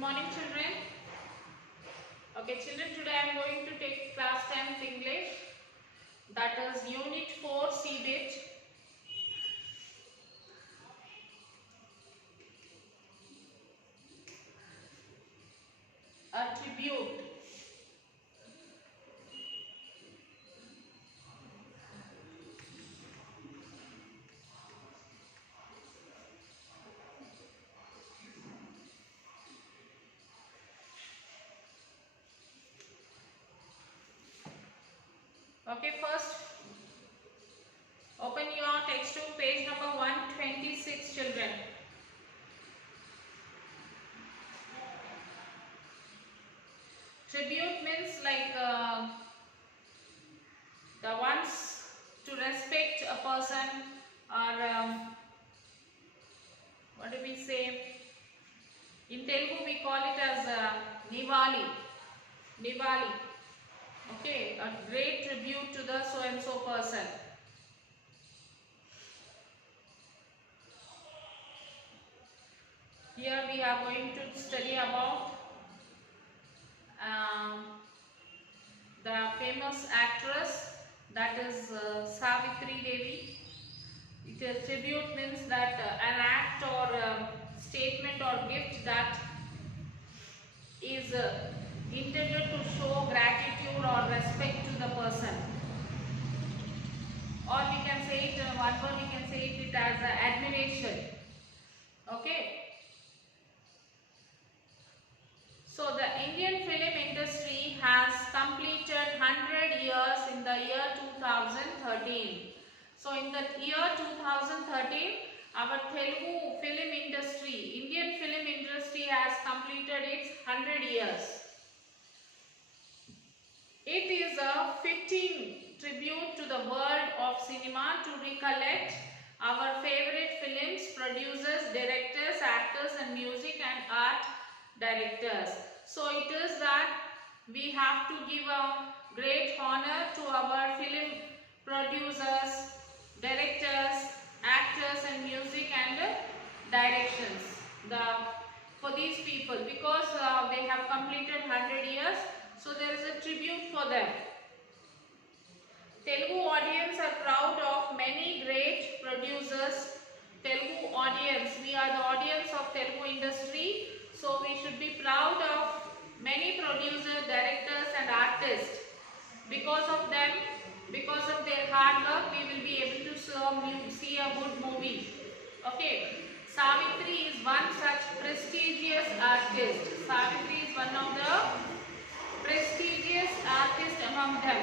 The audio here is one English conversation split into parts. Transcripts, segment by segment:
morning, children. Okay, children, today I am going to take class 10th English, that is unit 4 C-bit. Attribute. Okay, first open your textbook, page number 126, children. Tribute means like the ones to respect a person, or what do we say? In Telugu we call it as Nivali. Nivali. Okay, a great tribute to the so and so person. Here we are going to study about the famous actress, that is Savitri Devi. It is tribute means that an act or statement or gift that is intended to show gratitude or respect to the person. Or we can say it, one word we can say it as admiration. Okay. So the Indian film industry has completed 100 years in the year 2013. So in the year 2013, our Telugu film industry, Indian film industry has completed its 100 years. It is a fitting tribute to the world of cinema to recollect our favorite films, producers, directors, actors and music and art directors. So it is that we have to give a great honor to our film producers, directors, actors and music and directions for these people, because they have completed 100 years. So there is a tribute for them. Telugu audience are proud of many great producers. Telugu audience, we are the audience of Telugu industry. So we should be proud of many producers, directors and artists. Because of them, because of their hard work, we will be able to see a good movie. Okay. Savitri is one such prestigious artist. Savitri is one of the prestigious artists among them.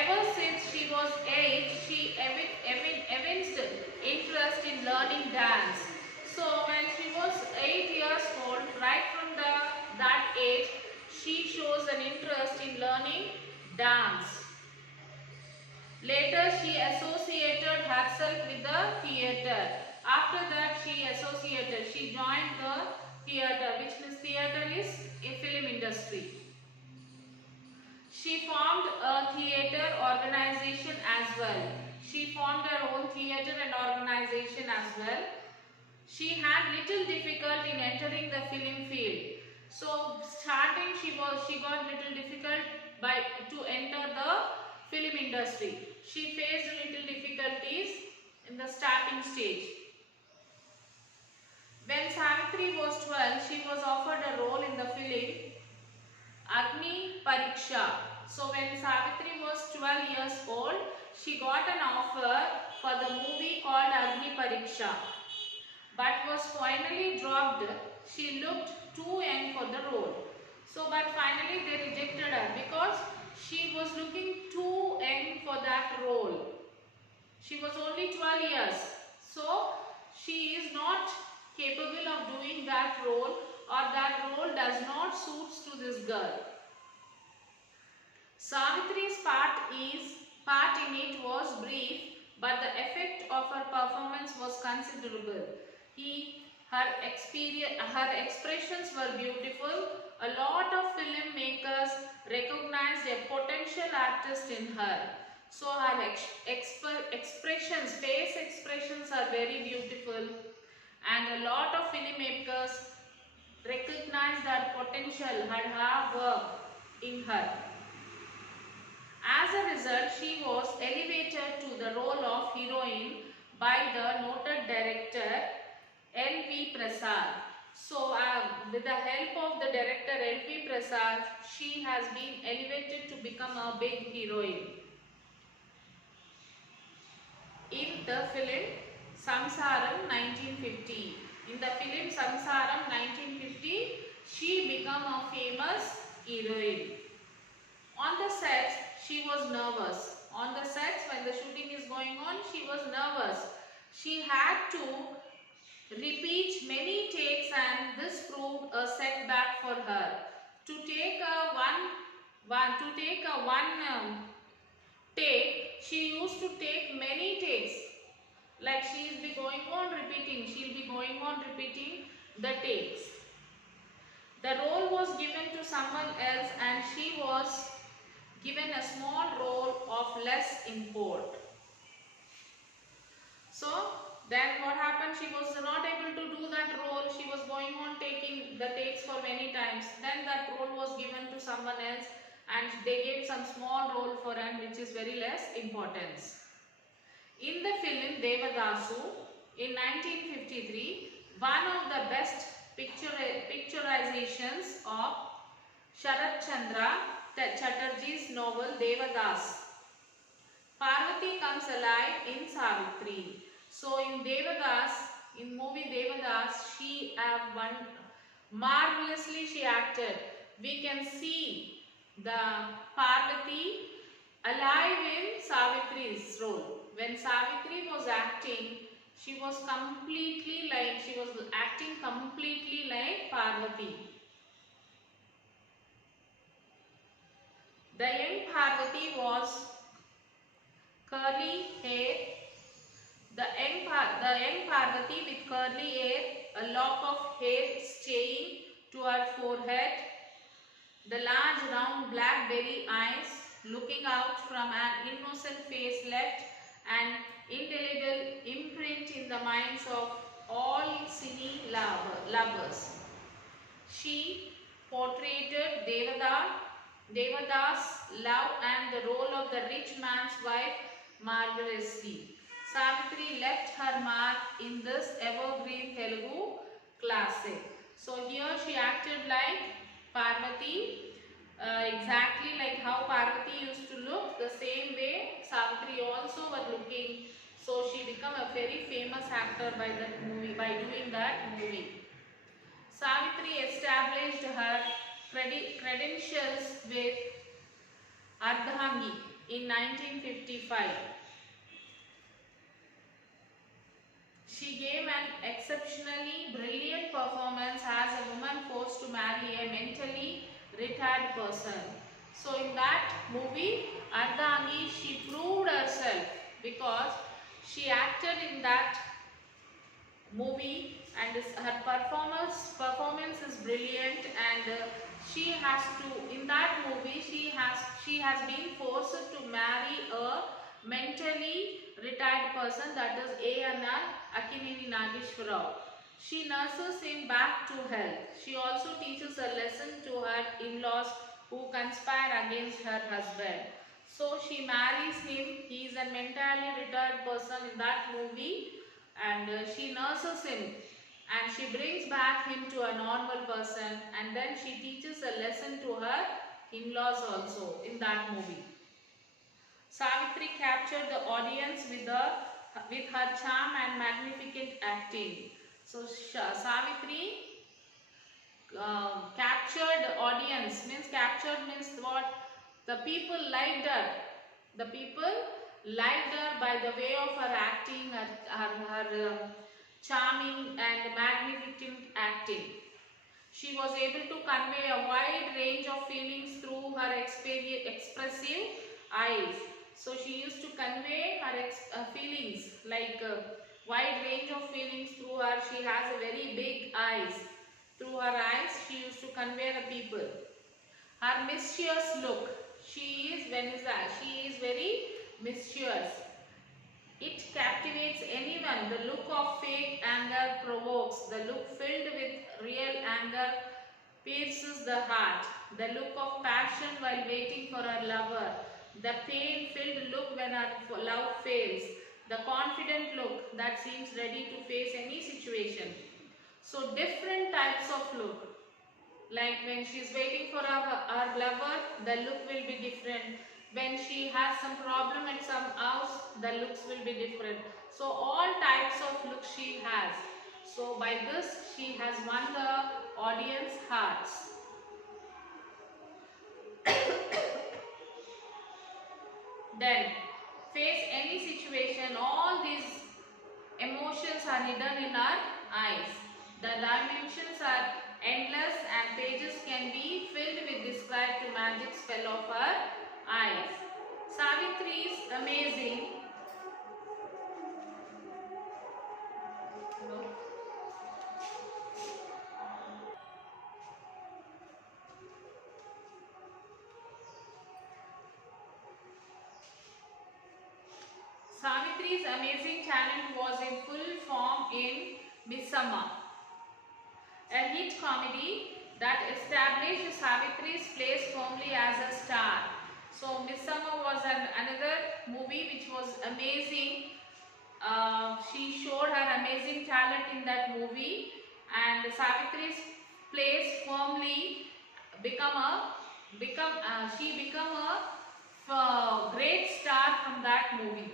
Ever since she was 8, she evinced interest in learning dance. So when she was 8 years old, right from that age, she shows an interest in learning dance. Later she associated herself with the theatre. After that she joined the theatre, which means theatre is a film industry. She formed a theatre organization as well. She formed her own theatre and organization as well. She had little difficulty in entering the film field. So starting she got little difficult to enter the film industry. She faced little difficulties in the starting stage. When Savitri was 12, she was offered a role in the film Agni Pariksha. So when Savitri was 12 years old, she got an offer for the movie called Agni Pariksha, but was finally dropped. She looked too young for the role. So but finally they rejected her because she was looking too young for that role. She was only 12 years. So she is not capable of doing that role, or that role does not suit to this girl. Savitri's part in it was brief, but the effect of her performance was considerable. Her expressions were beautiful. A lot of filmmakers recognized a potential artist in her. So her expressions, face expressions are very beautiful, and a lot of filmmakers recognized her potential, had hard work in her. As a result, she was elevated to the role of heroine by the noted director L.V. Prasad. So, with the help of the director L.V. Prasad, she has been elevated to become a big heroine. In the film Samsaram 1950. In the film Samsaram 1950, she became a famous heroine. On the sets, she was nervous. On the sets, when the shooting is going on, she was nervous. She had to repeat many takes, and this proved a setback for her. To take a one take, she used to take many takes. Like she will be going on repeating. She will be going on repeating the takes. The role was given to someone else, and she was given a small role of less import. So then what happened? She was not able to do that role. She was going on taking the takes for many times. Then that role was given to someone else, and they gave some small role for her, which is very less importance. In the film Devadasu in 1953, one of the best picturizations of Sharat Chandra Chatterjee's novel Devadas, Parvati comes alive in Savitri. So in Devadas, in movie Devadas, she marvelously she acted. We can see the Parvati alive in Savitri's role. When Savitri was acting, she was acting completely like Parvati. The young Parvati was curly hair. The young Parvati with curly hair, a lock of hair staying to her forehead, the large round blackberry eyes looking out from an innocent face left an indelible imprint in the minds of all cine lovers. She portrayed Devada's love and the role of the rich man's wife marvelously. Savitri left her mark in this evergreen Telugu classic. So here she acted like Parvati, exactly like how Parvati used to look. The same way Savitri also was looking. So she became a very famous actor by doing that movie. Savitri established her credentials with Ardhangi in 1955. She gave an exceptionally brilliant performance as a woman forced to marry a mentally retired person. So in that movie, Ardhangi, she proved herself because she acted in that movie, and her performance is brilliant, and she has to, in that movie, she has been forced to marry a mentally retired person, that is A.N.R. Akineni Nageshwarrao. She nurses him back to health. She also teaches a lesson to her in-laws who conspire against her husband. So she marries him. He is a mentally retired person in that movie, and she nurses him, and she brings back him to a normal person, and then she teaches a lesson to her in-laws also in that movie. Savitri captured the audience with her charm and magnificent acting. So Savitri captured the audience. Captured means what? The people liked her. The people liked her by the way of her acting, her charming and magnificent acting. She was able to convey a wide range of feelings through her expressive eyes. So she used to convey her feelings, like wide range of feelings through her. She has a very big eyes. Through her eyes, she used to convey the people. Her mischievous look. She is very mischievous. It captivates irritates anyone. The look of fake anger provokes. The look filled with real anger pierces the heart. The look of passion while waiting for her lover. The pain-filled look when her love fails. The confident look that seems ready to face any situation. So different types of look. Like when she is waiting for her lover, the look will be different. When she has some problem at some house, the looks will be different. So all types of looks she has. So by this she has won the audience hearts. Then face any situation, all these emotions are hidden in our eyes. The dimensions are endless and pages can be filled with described to magic spell of her eyes. Savitri is amazing. No. Savitri's amazing talent was in full form in Miss Summer, a hit comedy that established Savitri's place firmly as a star. So Miss Summer was another movie which was amazing. She showed her amazing talent in that movie, and Savitri's place firmly she become a great star from that movie.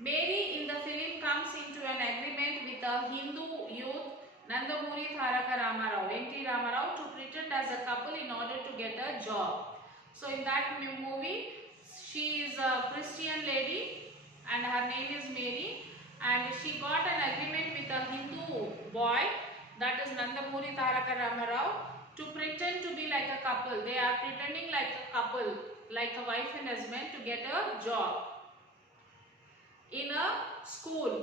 Mary in the film comes into an agreement with a Hindu youth Nandamuri Tharaka Ramarao, N.T. Ramarao, to pretend as a couple in order to get a job. So in that movie, she is a Christian lady and her name is Mary, and she got an agreement with a Hindu boy, that is Nandamuri Tharaka Ramarao, to pretend to be like a couple. They are pretending like a couple, like a wife and husband, to get a job. In a school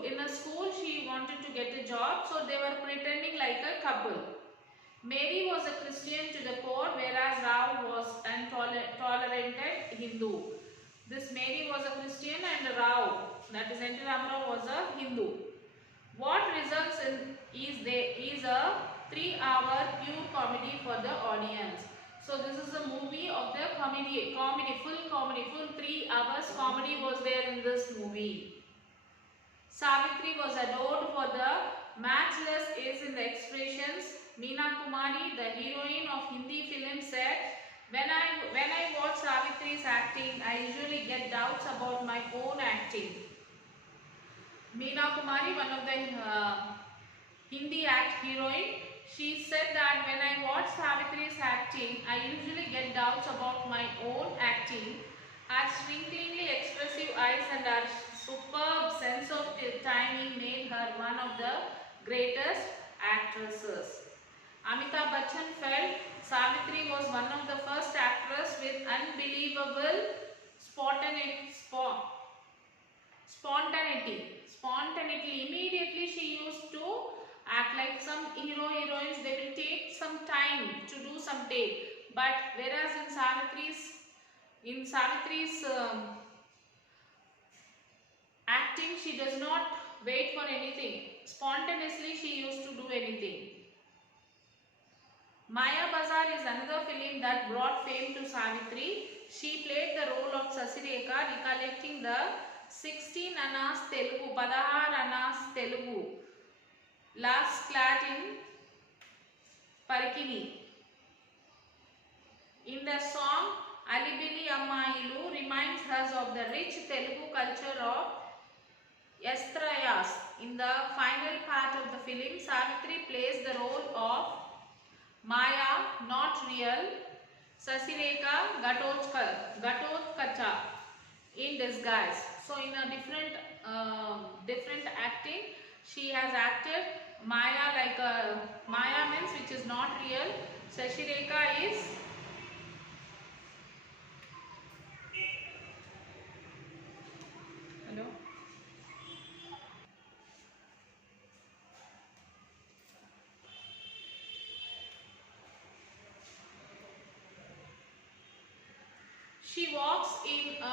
she wanted to get a job, so they were pretending like a couple. Mary was a Christian to the core, whereas Rao was an tolerant Hindu. This Mary was a Christian and Rao, that is N.T. Ramarao, was a Hindu. What results in is a 3-hour pure comedy for the audience. So this is a movie of the full 3 hours comedy was there in this movie. Savitri was adored for the matchless ease in the expressions. Meena Kumari, the heroine of Hindi film, said, when I watch Savitri's acting, I usually get doubts about my own acting." Meena Kumari, one of the Hindi heroine, she said that when I watch Savitri's acting, I usually get doubts about my own acting. Her strikingly expressive eyes and her superb sense of timing made her one of the greatest actresses. Amitabh Bachchan felt Savitri was one of the first actors with unbelievable spontaneity. Immediately she used to act like some heroines. They will take some time to do some take. But whereas in Savitri's acting, she does not wait for anything. Spontaneously she used to do anything. Maya Bazaar is another film that brought fame to Savitri. She played the role of Sasirekha, recollecting the 16 Annas Telugu, 16 Annas Telugu, last clad in Parikini. In the song, Alibili Ammayilu reminds us of the rich Telugu culture of Yastrayas. In the final part of the film, Savitri plays the role of Maya, not real, Sasirekha Gatotkacha in disguise. So in a different acting, she has acted Maya like a Maya means which is not real. Sasirekha is hello. She walks in a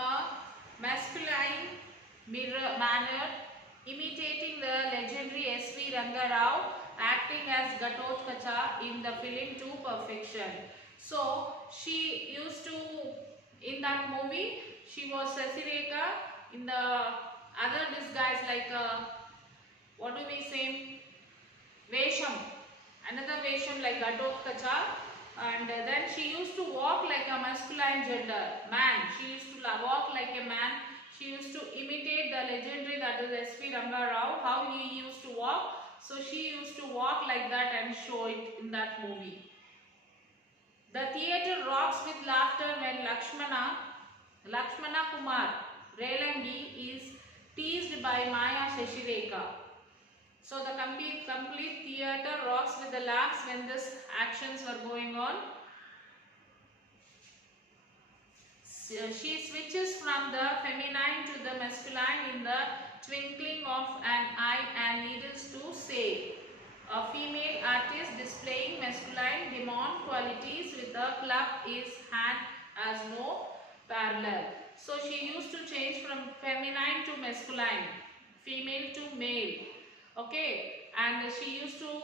masculine manner, imitating the legendary S.V. Ranga Rao, acting as Ghatotkacha in the film to perfection. So she used to, in that movie, she was Sasireka. In the other disguise, like what do we say, Vesham, another Vesham like Ghatotkacha, and then she used to walk like a masculine gender, man. She used to walk like a man. She used to imitate the legendary, that is S.V. Ranga Rao, how he used to walk. So she used to walk like that and show it in that movie. The theatre rocks with laughter when Lakshmana Kumar Relangi is teased by Maya Shashireka. So the complete theatre rocks with the laughs when this actions were going on. She switches from the feminine to the masculine in the twinkling of an eye, and needless to say, a female artist displaying masculine demon qualities with a club is hand as no parallel. So she used to change from feminine to masculine, female to male. Okay, and she used to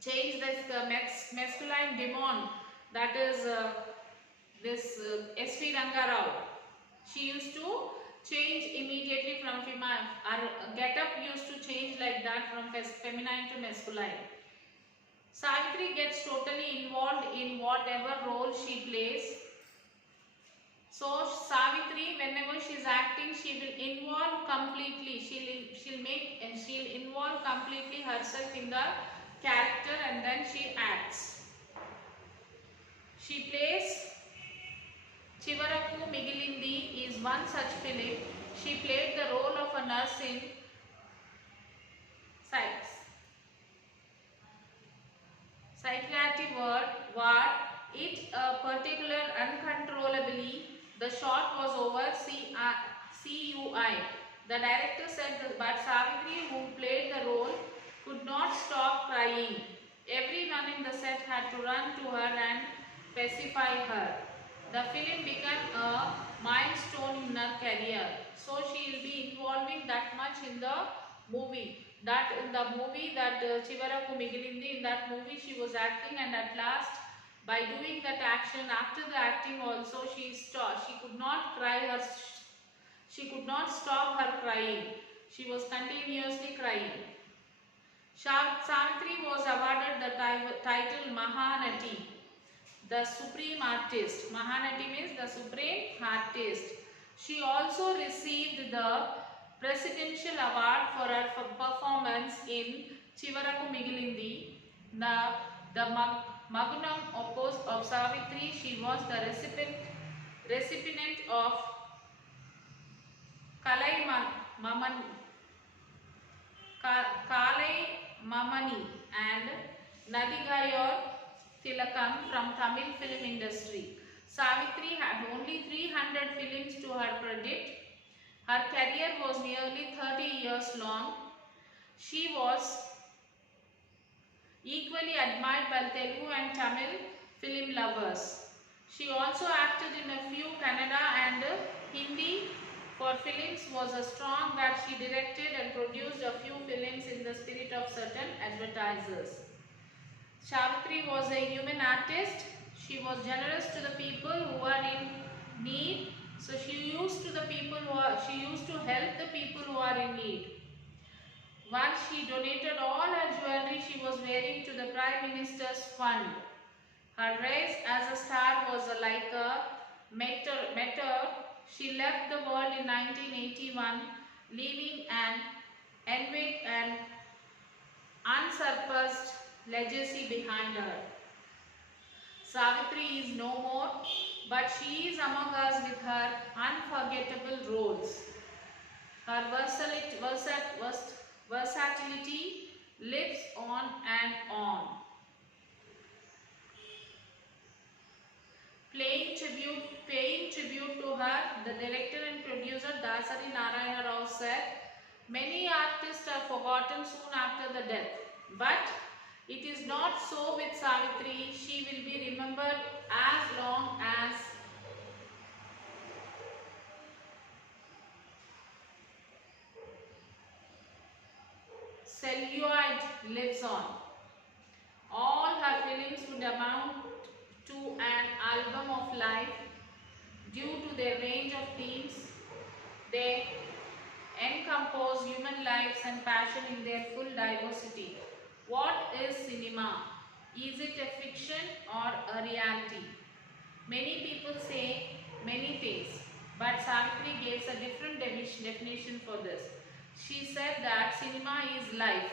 change this masculine demon, that is this S.V. Ranga Rao. She used to change immediately from female. Her get-up used to change like that from feminine to masculine. Savitri gets totally involved in whatever role she plays. So Savitri, whenever she is acting, she will involve completely. She'll involve completely herself in the character, and then she acts. She plays Chivaraku Migilindi is one such film. She played the role of a nurse in psychiatric ward. It particular uncontrollably. The shot was over CUI. The director said that, but Savitri, who played the role, could not stop crying. Everyone in the set had to run to her and pacify her. The film became a milestone in her career. So she will be involving that much in the movie. That in the movie that Chivaraku Migilindi, in that movie she was acting, and at last by doing that action, after the acting also she stopped. She could not cry her. She could not stop her crying. She was continuously crying. Savitri was awarded the title Mahanati, the supreme artist. Mahanati means the supreme artist. She also received the presidential award for her performance in Chivaraku Migilindi. The magnum opus of Savitri, she was the recipient of Kalai Mamani and Nadigayor Tilakam from Tamil film industry. Savitri had only 300 films to her credit. Her career was nearly 30 years long. She was equally admired by Telugu and Tamil film lovers. She also acted in a few Kannada and Hindi for films, was a strong that she directed and produced a few films in the spirit of certain advertisers. Savitri was a human artist. She was generous to the people who are in need. So she used to help the people who are in need. Once she donated all her jewelry she was wearing to the Prime Minister's fund. Her rise as a star was like a meteor. She left the world in 1981, leaving an envied and unsurpassed legacy behind her. Savitri is no more, but she is among us with her unforgettable roles. Her versatility lives on and on. Paying tribute to her, the director and producer Dasari Narayana Rao said, many artists are forgotten soon after the death, but it is not so with Savitri. She will be remembered as long as celluloid lives on. All her films would amount to an album of life due to their range of themes. They encompass human lives and passion in their full diversity. What is cinema? Is it a fiction or a reality? Many people say many things, but Savitri gives a different definition for this. She said that cinema is life.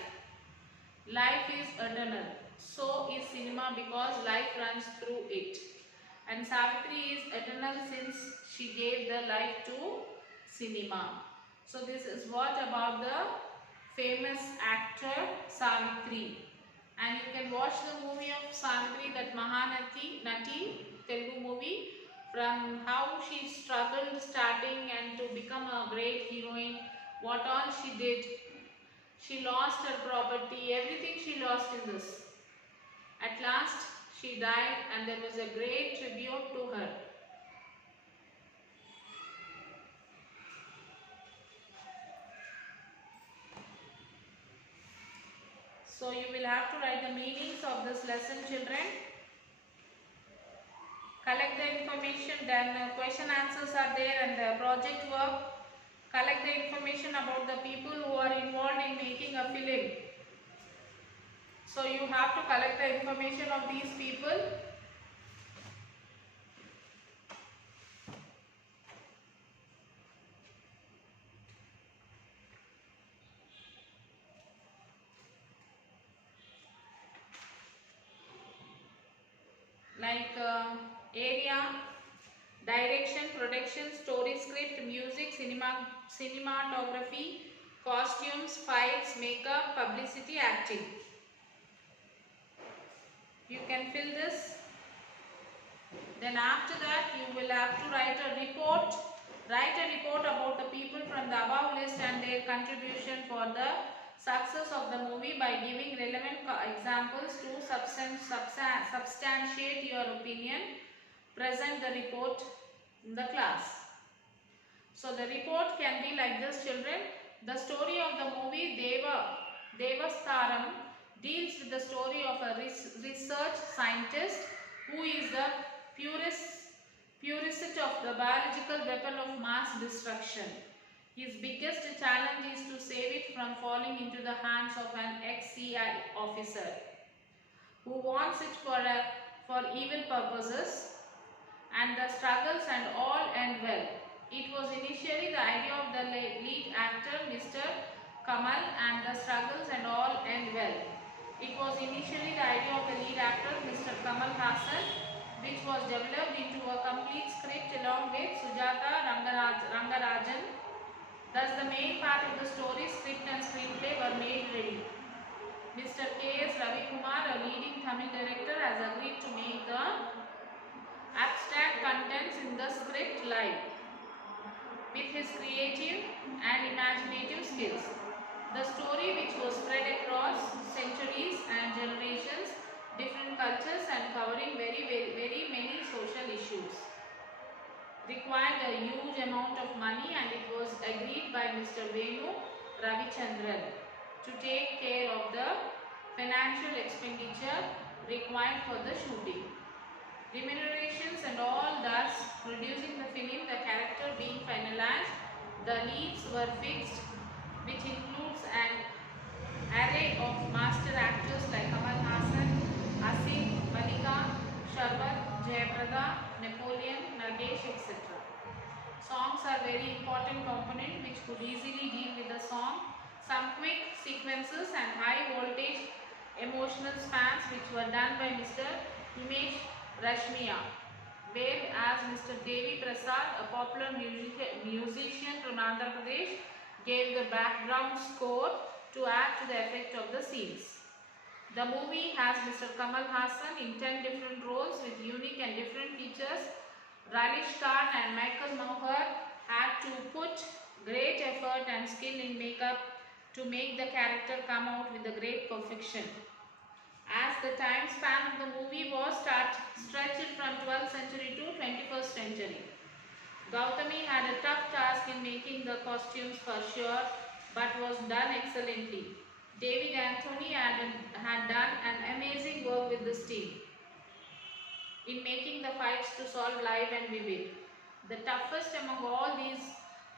Life is eternal. So is cinema because life runs through it. And Savitri is eternal since she gave the life to cinema. So this is what about the famous actor Savitri. And you can watch the movie of Savitri, that Nati Telugu movie, from how she struggled starting and to become a great heroine, what all she did. She lost her property, everything she lost in this. At last she died and there was a great tribute to her. So you will have to write the meanings of this lesson, children. Collect the information, then question answers are there, and the project work. Collect the information about the people who are involved in making a film. So you have to collect the information of these people. Like area, direction, production, story script, music, cinematography, costumes, fights, makeup, publicity, acting. You can fill this. Then after that you will have to write a report. Write a report about the people from the above list and their contribution for the success of the movie by giving relevant examples to substantiate your opinion. Present the report in the class. So the report can be like this, children. The story of the movie Devastaram deals with the story of a research scientist who is the purist of the biological weapon of mass destruction. His biggest challenge is to save it from falling into the hands of an ex-CIA officer who wants it for evil purposes, and the struggles and all end well. It was initially the idea of the lead actor Mr. Kamal, and the struggles and all end well. It was initially the idea of the lead actor Mr. Kamal Hassan, which was developed into a complete script along with Sujata Rangarajan. Thus the main part of the story, script and screenplay were made ready. Mr. K.S. Ravikumar, a leading Tamil director, has agreed to make the abstract contents in the script live with his creative and imaginative skills. The story, which was spread across centuries and generations, different cultures, and covering very many social issues, required a huge amount of money, and it was agreed by Mr. Venu Ravichandran to take care of the financial expenditure required for the shooting, remunerations and all, thus producing the film, the character being finalized, the leads were fixed, which includes an array of master actors like Kamal Hassan, Asim, Malika, Sharbat, Jayaprada, Napoleon, Nagesh, etc. Songs are very important component which could easily deal with the song. Some quick sequences and high voltage emotional spans which were done by Mr. Himesh Rashmiya, whereas Mr. Devi Prasad, a popular musician from Andhra Pradesh, gave the background score to add to the effect of the scenes. The movie has Mr. Kamal Hassan in 10 different roles with unique and different features. Ralish Khan and Michael Moher had to put great effort and skill in makeup to make the character come out with a great perfection. As the time span of the movie was stretched from 12th century to 21st century. Gautami had a tough task in making the costumes for sure, but was done excellently. David Anthony had done an amazing work with this team in making the fights to solve live and vivid. The toughest among all these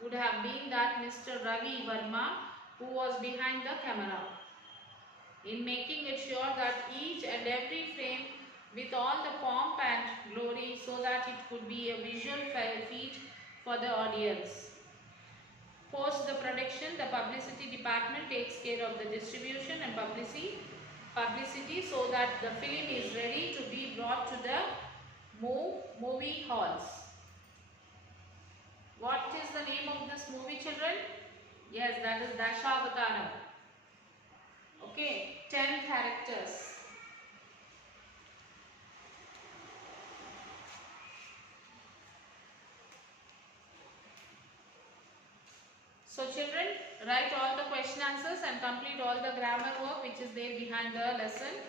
would have been that Mr. Ravi Verma, who was behind the camera, in making it sure that each and every frame with all the pomp and glory so that it could be a visual feat for the audience. Post the production, the publicity department takes care of the distribution and publicity so that the film is ready to be brought to the movie halls. What is the name of this movie, children? Yes, that is Dashavataram. Okay, 10 characters. So children, write all the question answers and complete all the grammar work which is there behind the lesson.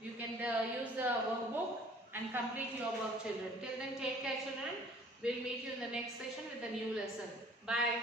You can use the workbook and complete your work, children. Till then, take care, children. We'll meet you in the next session with a new lesson. Bye.